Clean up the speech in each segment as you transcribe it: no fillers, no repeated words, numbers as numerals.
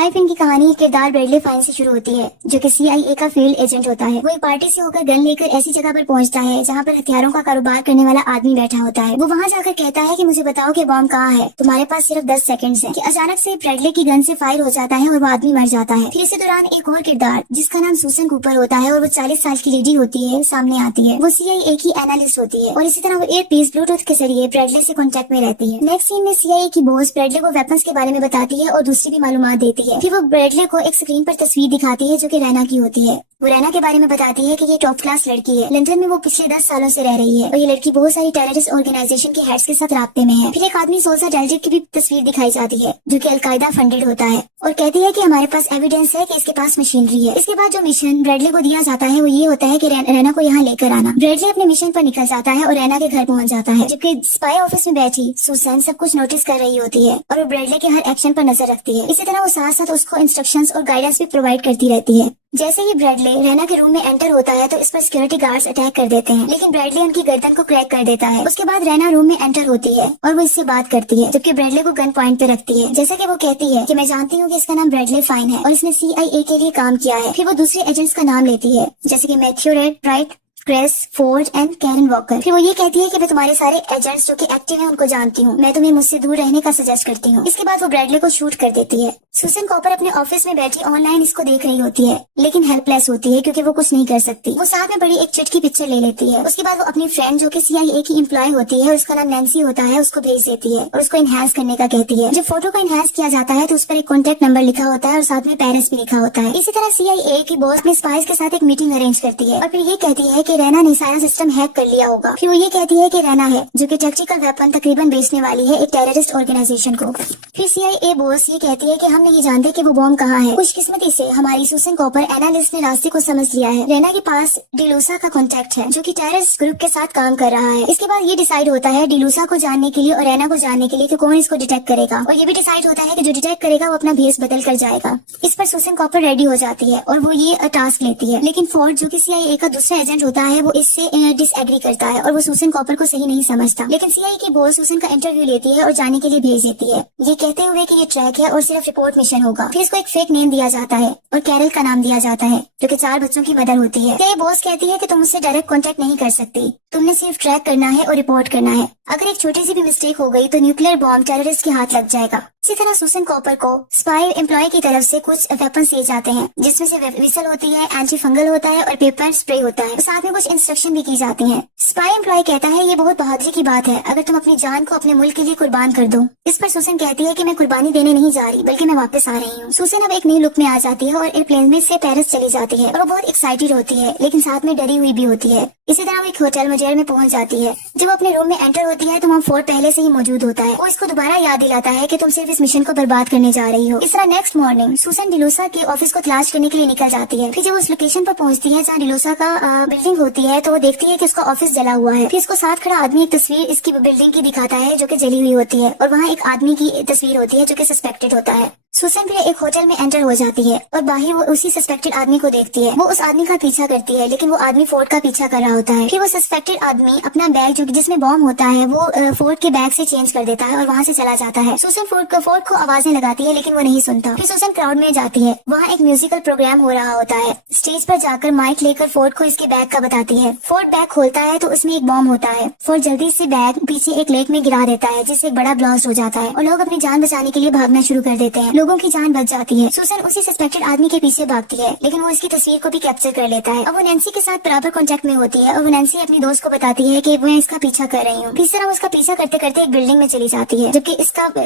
Spy film की कहानी किरदार ब्रैडली फाइन से शुरू होती है, जो कि CIA का फील्ड एजेंट होता है। वो एक पार्टी से होकर गन लेकर ऐसी जगह पर पहुंचता है जहां पर हथियारों का कारोबार करने वाला आदमी बैठा होता है। वो वहां जाकर कहता है कि मुझे बताओ कि बॉम्ब कहाँ है, तुम्हारे पास सिर्फ 10 सेकंड है। कि अचानक से ब्रैडली की गन से फायर हो जाता है और वो आदमी मर जाता है। फिर इसी दौरान एक और किरदार जिसका नाम सूसन कूपर होता है और वो 40 साल की लेडी होती है सामने आती है। वो CIA की एनालिस्ट होती है और इसी तरह वो एयरपीस ब्लूटूथ के जरिए ब्रैडली से कॉन्टेक्ट में रहती है। नेक्स्ट सीन में CIA की बॉस ब्रैडली को वेपन्स के बारे में बताती है और दूसरी भी मालूमात देती है। फिर वो ब्रैडली को एक स्क्रीन पर तस्वीर दिखाती है जो कि रैना की होती है। वो रैना के बारे में बताती है कि ये टॉप क्लास लड़की है। लंदन में वो पिछले 10 सालों से रह रही है और ये लड़की बहुत सारी टेररिस्ट ऑर्गेनाइजेशन के हेड्स के साथ राब्ते में है। फिर एक आदमी सोल्सा डेल्जिक की भी तस्वीर दिखाई जाती है जो कि अलकायदा फंडेड होता है और कहती है कि हमारे पास एविडेंस है कि इसके पास मशीनरी है। इसके बाद जो मिशन ब्रैडली को दिया जाता है वो ये होता है कि रैना को यहाँ लेकर आना। ब्रैडली अपने मिशन पर निकल जाता है और रैना के घर पहुँच जाता है, जबकि स्पाई ऑफिस में बैठी सुसन सब कुछ नोटिस कर रही होती है और वो ब्रैडली के हर एक्शन पर नजर रखती है। इसी तरह वो साथ साथ उसको इंस्ट्रक्शंस और गाइडेंस भी प्रोवाइड करती रहती है। जैसे ही ब्रैडली रैना के रूम में एंटर होता है तो इस पर सिक्योरिटी गार्ड्स अटैक कर देते हैं, लेकिन ब्रैडली उनकी गर्दन को क्रैक कर देता है। उसके बाद रैना रूम में एंटर होती है और वो इससे बात करती है, जबकि ब्रैडली को गन पॉइंट पे रखती है। जैसा कि वो कहती है कि मैं जानती हूँ कि इसका नाम ब्रैडली फाइन है और इसने CIA के लिए काम किया है। फिर वो दूसरे एजेंट्स का नाम लेती है, जैसे कि Matthew Redwright, Crawford and Karen Walker. फिर वो ये कहती है कि मैं तुम्हारे सारे एजेंट्स जो कि एक्टिव हैं उनको जानती हूँ, मैं तुम्हें मुझसे दूर रहने का सजेस्ट करती हूँ। इसके बाद वो ब्रैडली को शूट कर देती है। सुसन कॉपर अपने ऑफिस में बैठी ऑनलाइन इसको देख रही होती है, लेकिन हेल्पलेस होती है क्योंकि वो कुछ नहीं कर सकती। वो साथ में बड़ी एक चिट की पिक्चर ले लेती है। उसके बाद वो अपनी फ्रेंड जो कि CIA की एम्प्लॉय होती है, उसका नाम नैन्सी होता है, उसको भेज देती है और उसको इनहेंस करने का कहती है। जब फोटो को इनहेंस किया जाता है तो उस पर एक कॉन्टेक्ट नंबर लिखा होता है और साथ में पेरिस भी लिखा होता है। इसी तरह CIA की बॉस अपने स्पाइस के साथ एक मीटिंग अरेंज करती है और फिर ये कहती है कि रैना ने सारा सिस्टम हैक कर लिया होगा। फिर वो ये कहती है कि रैना है जो कि टैक्टिकल वेपन तकरीबन बेचने वाली है एक टेररिस्ट ऑर्गेनाइजेशन को। फिर CIA बॉस ये कहती है कि हम नहीं जानते कि वो बॉम्ब कहाँ है। खुशकिस्मती से हमारी सुसन कॉपर एनालिस्ट ने रास्ते को समझ लिया है। रैना के पास डिलूसा का कॉन्टेक्ट है जो कि टेररिस्ट ग्रुप के साथ काम कर रहा है। इसके बाद ये डिसाइड होता है डिलूसा को जानने के लिए और रैना को जानने के लिए कि कौन इसको डिटेक्ट करेगा, और ये भी डिसाइड होता है कि जो डिटेक्ट करेगा वो अपना भेस बदल कर जाएगा। इस पर सुसन कॉपर रेडी हो जाती है और वो ये टास्क लेती है, लेकिन फोर्ड जो कि CIA का दूसरा एजेंट होता है वो इससे डिसएग्री करता है और वो सुसन कॉपर को सही नहीं समझता। लेकिन CIA की बॉस सुसन का इंटरव्यू लेती है और जाने के लिए भेज देती है, ये कहते हुए कि ये ट्रैक है और सिर्फ रिपोर्ट मिशन होगा। फिर इसको एक फेक नेम दिया जाता है और कैरल का नाम दिया जाता है जो कि 4 बच्चों की मदर होती है। CIA बॉस कहती है कि तुम उससे डायरेक्ट कांटेक्ट नहीं कर सकती, तुमने सिर्फ ट्रैक करना है और रिपोर्ट करना है। अगर एक छोटी सी भी मिस्टेक हो गई तो न्यूक्लियर बॉम्ब टेररिस्ट के हाथ लग जाएगा। इसी तरह सुसन कॉपर को स्पाई एम्प्लॉय की तरफ से कुछ वेपन दिए जाते हैं, जिसमें से विसल होती है, एंटी फंगल होता है और पेपर स्प्रे होता है। साथ में कुछ इंस्ट्रक्शन भी की जाती हैं। स्पाई एम्प्लॉय कहता है ये बहुत बहादुरी की बात है अगर तुम अपनी जान को अपने मुल्क के लिए कुर्बान कर दो। इस पर सुसन कहती है कि मैं कुर्बानी देने नहीं जा रही बल्कि मैं वापस आ रही हूँ। सुसन अब एक नई लुक में आ जाती है और एयरप्लेन में से पेरिस चली जाती है और वो बहुत एक्साइटेड होती है, लेकिन साथ में डरी हुई भी होती है। इसी तरह वो एक होटल मुजेर में पहुंच जाती है। जब वो अपने रूम में एंटर होती है तो वहाँ फोर्ड पहले से ही मौजूद होता है। वो इसको दोबारा याद दिलाता है कि तुम सिर्फ इस मिशन को बर्बाद करने जा रही हो। इस तरह नेक्स्ट मॉर्निंग सुसन डिलूसा के ऑफिस को तलाश करने के लिए निकल जाती है। फिर जब उस लोकेशन पर पहुंचती है जहाँ डिलूसा का बिल्डिंग होती है तो वो देखती है कि उसका ऑफिस जला हुआ है। फिर इसको साथ खड़ा आदमी एक तस्वीर इसकी बिल्डिंग की दिखाता है जो कि जली हुई होती है और वहाँ एक आदमी की तस्वीर होती है जो कि सस्पेक्टेड होता है। सुसन फिर एक होटल में एंटर हो जाती है और बाहर वो उसी सस्पेक्टेड आदमी को देखती है। वो उस आदमी का पीछा करती है, लेकिन वो आदमी फोर्ड का पीछा कर रहा होता है। फिर वो सस्पेक्टेड आदमी अपना बैग जो जिसमें बॉम्ब होता है वो फोर्ड के बैग से चेंज कर देता है और वहाँ से चला जाता है। सुसन फोर्ड को आवाजें लगाती है लेकिन वो नहीं सुनता। फिर सुसन क्राउड में जाती है, वहाँ एक म्यूजिकल प्रोग्राम हो रहा होता है। स्टेज पर जाकर माइक लेकर फोर्ड को इसके बैग का बताती है। फोर्ड बैग खोलता है तो उसमें एक बॉम्ब होता है। फोर्ड जल्दी से बैग पीछे एक लेक में गिरा देता है जिससे एक बड़ा ब्लास्ट हो जाता है और लोग अपनी जान बचाने के लिए भागना शुरू कर देते हैं। लोगों की जान बच जाती है। सुसन उसी सस्पेक्टेड आदमी के पीछे भागती है, लेकिन वो इसकी तस्वीर को भी कैप्चर कर लेता है। अब वो नैन्सी के साथ बराबर कांटेक्ट में होती है और वो नैन्सी अपनी दोस्त को बताती है कि मैं इसका पीछा कर रही हूँ। इस तरह वो उसका पीछा करते करते एक बिल्डिंग में चली जाती है, जबकि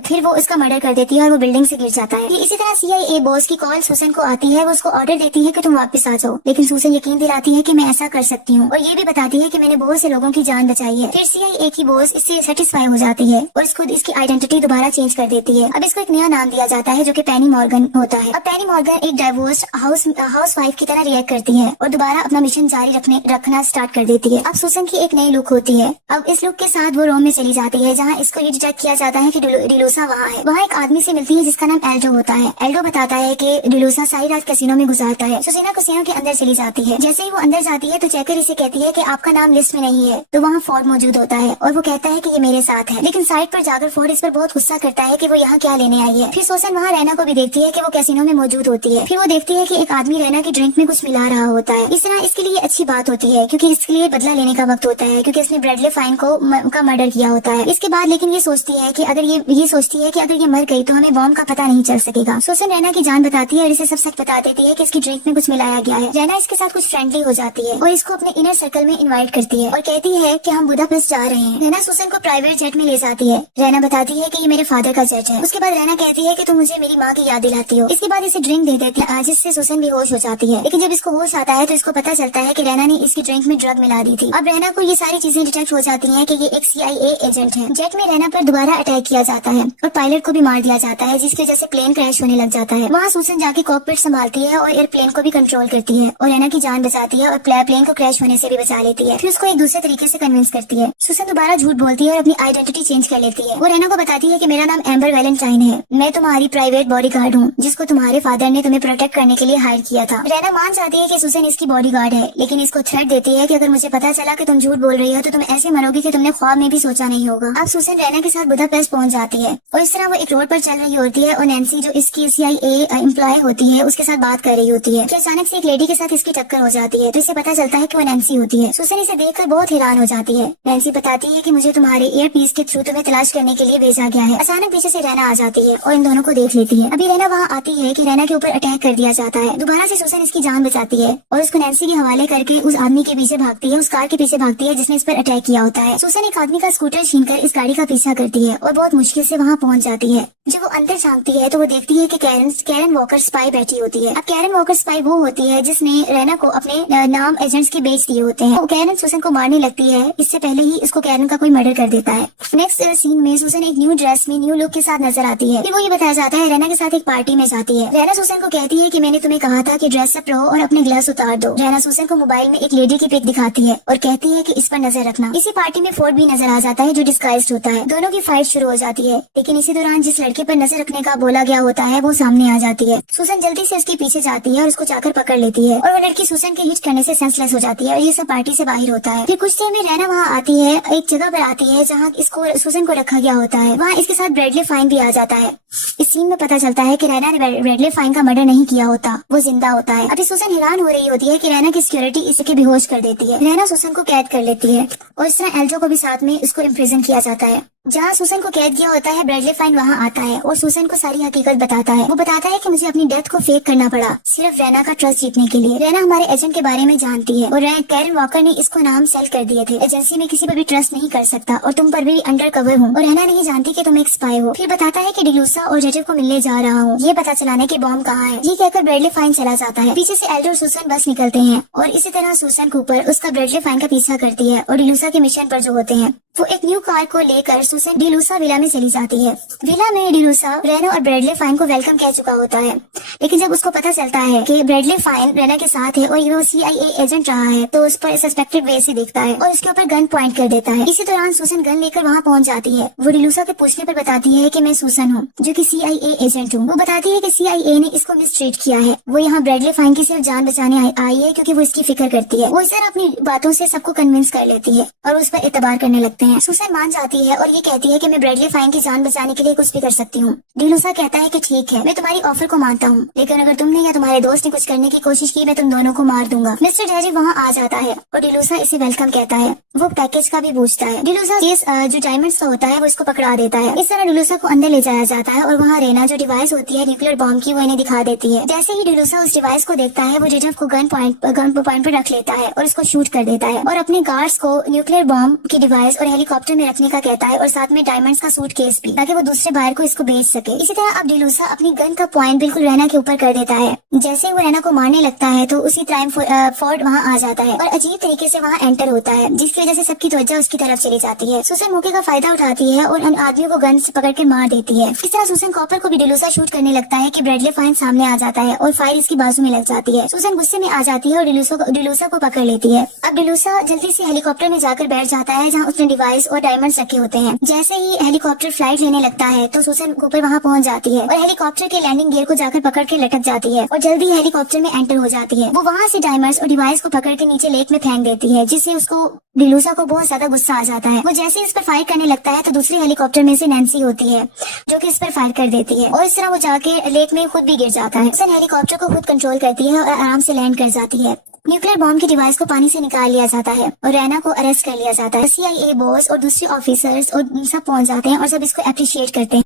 फिर वो उसका मर्डर कर देती है और वो बिल्डिंग से गिर जाता है। इसी तरह CIA बॉस की कॉल सुसन को आती है। वो उसको ऑर्डर देती है कि तुम वापस आ जाओ, लेकिन सुसन यकीन दिलाती है कि मैं ऐसा कर सकती हूँ और ये भी बताती है कि मैंने बहुत से लोगों की जान बचाई है। फिर CIA की बॉस इससे सेटिस्फाई हो जाती है और इसकी आइडेंटिटी दोबारा चेंज कर देती है। अब इसको एक नया नाम दिया जाता है जो कि पेनी मॉर्गन होता है। अब पेनी मॉर्गन एक डाइवोर्स हाउस वाइफ की तरह रिएक्ट करती है और दोबारा अपना मिशन जारी रखना स्टार्ट कर देती है। अब सुसन की एक नई लुक होती है। अब इस लुक के साथ वो रोम में चली जाती है जहाँ इसको ये डिटेक्ट किया जाता है कि डिलूसा वहाँ है। वहाँ एक आदमी से मिलती है जिसका नाम एल्डो होता है। एल्डो बताता है कि डिलूसा सारी रात कैसीनो में गुजारता है। सुसीना कैसीनो के अंदर चली जाती है। जैसे ही वो अंदर जाती है तो चेकर इसे कहती है कि आपका नाम लिस्ट में नहीं है। तो वहाँ फोर्ड मौजूद होता है और वो कहता है कि ये मेरे साथ है, लेकिन साइड पर जाकर फोर्ड इस पर बहुत गुस्सा करता है कि वो यहाँ क्या लेने आई है। फिर सुसन वहाँ वहाँ रैना को भी देखती है कि वो कैसीनो में मौजूद होती है। फिर वो देखती है कि एक आदमी रैना की ड्रिंक में कुछ मिला रहा होता है। इस तरह इसके लिए अच्छी बात होती है क्योंकि इसके लिए बदला लेने का वक्त होता है, क्योंकि इसने ब्रैडली फाइन का मर्डर किया होता है। इसके बाद लेकिन ये सोचती है कि अगर ये मर गई तो हमें बॉम्ब का पता नहीं चल सकेगा। सुसन रैना की जान बताती है और इसे सब सच बता देती है कि इसकी ड्रिंक में कुछ मिलाया गया है। रैना इसके साथ कुछ फ्रेंडली हो जाती है और इसको अपने इनर सर्कल में इनवाइट करती है और कहती है कि हम बुदापेस्ट जा रहे हैं। रैना सुसन को प्राइवेट जेट में ले जाती है। रैना बताती है कि ये मेरे फादर का जेट है। उसके बाद रैना कहती है कि तुम मुझे मेरी माँ की याद दिलाती हो। इसके बाद इसे ड्रिंक दे देती है जिससे सुसन बेहोश हो जाती है। लेकिन जब इसको होश आता है तो इसको पता चलता है कि रैना ने इसकी ड्रिंक में ड्रग मिला दी थी। अब रैना को ये सारी चीजें डिटेक्ट हो जाती हैं कि ये एक CIA एजेंट है। जेट में रैना पर दोबारा अटैक किया जाता है और पायलट को भी मार दिया जाता है, जिसकी वजह से प्लेन क्रैश होने लग जाता है। वहाँ सुसन जाके कॉकपिट संभालती है और एयरप्लेन को भी कंट्रोल करती है और रैना की जान बचाती है और प्लेन को क्रैश होने से भी बचा लेती है। फिर उसको एक दूसरे तरीके से कन्विंस करती है। सुसन दोबारा झूठ बोलती है और अपनी आइडेंटिटी चेंज कर लेती है। वो रैना को बताती है कि मेरा नाम एम्बर वैलेंटाइन है, मैं तुम्हारी प्राइवेट बॉडीगार्ड हूँ जिसको तुम्हारे फादर ने तुम्हें प्रोटेक्ट करने के लिए हायर किया था। रैना मान जाती है कि सुसन इसकी बॉडीगार्ड है, लेकिन इसको थ्रेट देती है कि अगर मुझे पता चला कि तुम झूठ बोल रही हो तो तुम ऐसे मरोगी कि तुमने ख्वाब में भी सोचा नहीं होगा। अब सुसन रैना के साथ बुदापेस्ट पहुंच जाती है और इस तरह वो एक रोड पर चल रही होती है और नैन्सी जो इसकी CIA एम्प्लॉय होती है उसके साथ बात कर रही होती है कि अचानक से एक लेडी के साथ इसकी टक्कर हो जाती है तो इसे पता चलता है कि वो नैन्सी होती है। सुसन इसे देखकर बहुत हैरान हो जाती है। नैन्सी बताती है कि मुझे तुम्हारे ईयर पीस के थ्रू तुम्हें तलाश करने के लिए भेजा गया है। अचानक पीछे से रैना आ जाती है और इन दोनों को देख लेती है। अभी रैना वहाँ आती है कि रैना के ऊपर अटैक कर दिया जाता है। दोबारा से सुसन इसकी जान बचाती है और उसको नैन्सी के हवाले करके उस आदमी के पीछे भागती है, उस कार के पीछे भागती है जिसने इस पर अटैक किया होता है। सुसन एक आदमी का स्कूटर छीनकर इस गाड़ी का पीछा करती है और बहुत मुश्किल से वहाँ पहुँच जाती है। जब वो अंदर झांकती है तो वो देखती है कि कैरन वॉकर स्पाई बैठी होती है। अब कैरन वॉकर स्पाई वो होती है जिसने रैना को अपने नाम एजेंट्स के बेच दिए होते हैं। कैरन सुसन को मारने लगती है, इससे पहले ही इसको कैरन का कोई मर्डर कर देता है। नेक्स्ट सीन में सुसन एक न्यू ड्रेस में न्यू लुक के साथ नजर आती है। फिर वो ये बताया जाता है रैना के साथ एक पार्टी में जाती है। रैना सुसन को कहती है कि मैंने तुम्हें कहा था कि ड्रेस अप रहो और अपने ग्लास उतार दो। रैना सुसन को मोबाइल में एक लेडी की पिक दिखाती है और कहती है कि इस पर नजर रखना। इसी पार्टी में फोर्ड भी नजर आ जाता है जो डिस्गाइज्ड होता है। दोनों की फाइट शुरू हो जाती है, लेकिन इसी दौरान जिस लड़के पर नजर रखने का बोला गया होता है वो सामने आ जाती है। सुसन जल्दी से उसके पीछे जाती है और उसको जाकर पकड़ लेती है और वो लड़की सुसन के हिट करने से सेंसलेस हो जाती है और ये सब पार्टी से बाहर होता है। फिर कुछ देर में रैना वहाँ आती है, एक जगह पर आती है जहाँ इसको सुसन को रखा गया होता है। वहाँ इसके साथ ब्रैडली फाइन भी आ जाता है। इस सीन में पता चलता है कि रैना ने ब्रैडली फाइन का मर्डर नहीं किया होता, वो जिंदा होता है। अभी सुसन हैरान हो रही होती है कि रैना की सिक्योरिटी इसके बेहोश कर देती है। रैना सुसन को कैद कर लेती है और इस तरह एल्जो को भी साथ में इसको इम्प्रिजन किया जाता है। जहाँ सुसन को कैद किया होता है ब्रैडली फाइन वहाँ आता है और सुसन को सारी हकीकत बताता है। वो बताता है कि मुझे अपनी डेथ को फेक करना पड़ा सिर्फ रैना का ट्रस्ट जीतने के लिए। रैना हमारे एजेंट के बारे में जानती है और कैरन वॉकर ने इसको नाम सेल कर दिए थे। एजेंसी में किसी पर भी ट्रस्ट नहीं कर सकता और तुम पर भी अंडर कवर हूँ और रैना नहीं जानती कि तुम एक स्पाई हो। फिर बताता है कि डिलूसा और जेटिव को मिलने जा रहा हूँ, ये पता चलाने की बॉम्ब कहाँ है। ये कहकर ब्रैडली फाइन चला जाता है। पीछे से एल्डो और सुसन बस निकलते हैं और इसी तरह सुसन कूपर उसका ब्रैडली फाइन का पीछा करती है और डिलूसा के मिशन पर जो होते हैं वो एक न्यू कार को लेकर सुसन डिलूसा विला में चली जाती है। विला में डिलूसा रैना और ब्रैडली फाइन को वेलकम कह चुका होता है, लेकिन जब उसको पता चलता है कि ब्रैडली फाइन रैना के साथ है और ये वो CIA एजेंट रहा है तो उस पर सस्पेक्टेड वे से देखता है और उसके ऊपर गन पॉइंट कर देता है। इसी दौरान सुसन गन लेकर वहाँ पहुँच जाती है। वो डिलूसा के पूछने पर बताती है कि मैं सुसन हूँ जो कि CIA एजेंट हूँ। वो बताती है कि CIA ने इसको मिसट्रीट किया है, वो यहाँ ब्रैडली फाइन की सिर्फ जान बचाने आई है क्योंकि वो इसकी फिक्र करती है। वो इस तरह अपनी बातों से सबको कन्विंस कर लेती है और उस पर एतबार करने लगते हैं। सुसन मान जाती है और ये कहती है कि मैं ब्रैडली फाइन की जान बचाने के लिए कुछ भी कर सकती हूँ। डिलूसा कहता है कि ठीक है, मैं तुम्हारी ऑफर को मानता हूँ, लेकिन अगर तुमने या तुम्हारे दोस्त ने कुछ करने की कोशिश की मैं तुम दोनों को मार दूंगा। मिस्टर डेरी वहाँ आ जाता है और डिलूसा इसे वेलकम कहता है। वो पैकेज का भी पूछता है। डिलूसा केस जो डायमंड्स का होता है वो इसको पकड़ा देता है। इस तरह डिलूसा को अंदर ले जाया जाता है और वहाँ रेना जो डिवाइस होती है न्यूक्लियर बॉम्ब की वो इन्हें दिखा देती है। जैसे ही डिलूसा उस डिवाइस को देखता है वो जेटफ को गन पॉइंट पर रख लेता है और उसको शूट कर देता है और अपने गार्ड्स को न्यूक्लियर बॉम्ब की डिवाइस और हेलीकॉप्टर में रखने का कहता है और साथ में डायमंड्स का सूट केस भी, ताकि वो दूसरे बायर को इसको बेच सके। इसी तरह अब डिलूसा अपनी गन का पॉइंट बिल्कुल रैना के ऊपर कर देता है। जैसे ही वो रैना को मारने लगता है तो उसी टाइम फोर्ड वहाँ आ जाता है और अजीब तरीके से वहाँ एंटर होता है, जिसकी वजह से सबकी तवज्जो उसकी तरफ चली जाती है। सुसन मौके का फायदा उठाती है और उन आदमियों को गन से पकड़ के मार देती है। इस तरह सुसन कॉपर को भी डिलूसा शूट करने लगता है कि ब्रैडली फाइन सामने आ जाता है और फायर इसकी बाजू में लग जाती है। सुसन गुस्से में आ जाती है और डिलूसा को पकड़ लेती है। अब डिलूसा जल्दी से हेलीकॉप्टर में जाकर बैठ जाता है जहाँ उसने डिवाइस और डायमंड्स रखे होते हैं। जैसे ही हेलीकॉप्टर फ्लाइट लेने लगता है तो सुसन कूपर वहाँ पहुँच जाती है और हेलीकॉप्टर के लैंडिंग गियर को जाकर पकड़ के लटक जाती है और जल्दी ही हेलीकॉप्टर में एंटर हो जाती है। वो वहाँ से डायमंड्स और डिवाइस को पकड़ के नीचे लेक में फेंक देती है, जिससे उसको डिलूसा को बहुत ज्यादा गुस्सा आ जाता है। वो जैसे इस पर फायर करने लगता है तो दूसरे हेलीकॉप्टर में से नैन्सी होती है जो कि इस पर फायर कर देती है और इस तरह वो जाके लेक में खुद भी गिर जाता है। सुसन हेलीकॉप्टर को खुद कंट्रोल करती है और आराम से लैंड कर जाती है। न्यूक्लियर बॉम्ब के डिवाइस को पानी से निकाल लिया जाता है और रैना को अरेस्ट कर लिया जाता है। CIA बॉस और दूसरे ऑफिसर्स और सब पहुंच जाते हैं और सब इसको अप्रिशिएट करते हैं।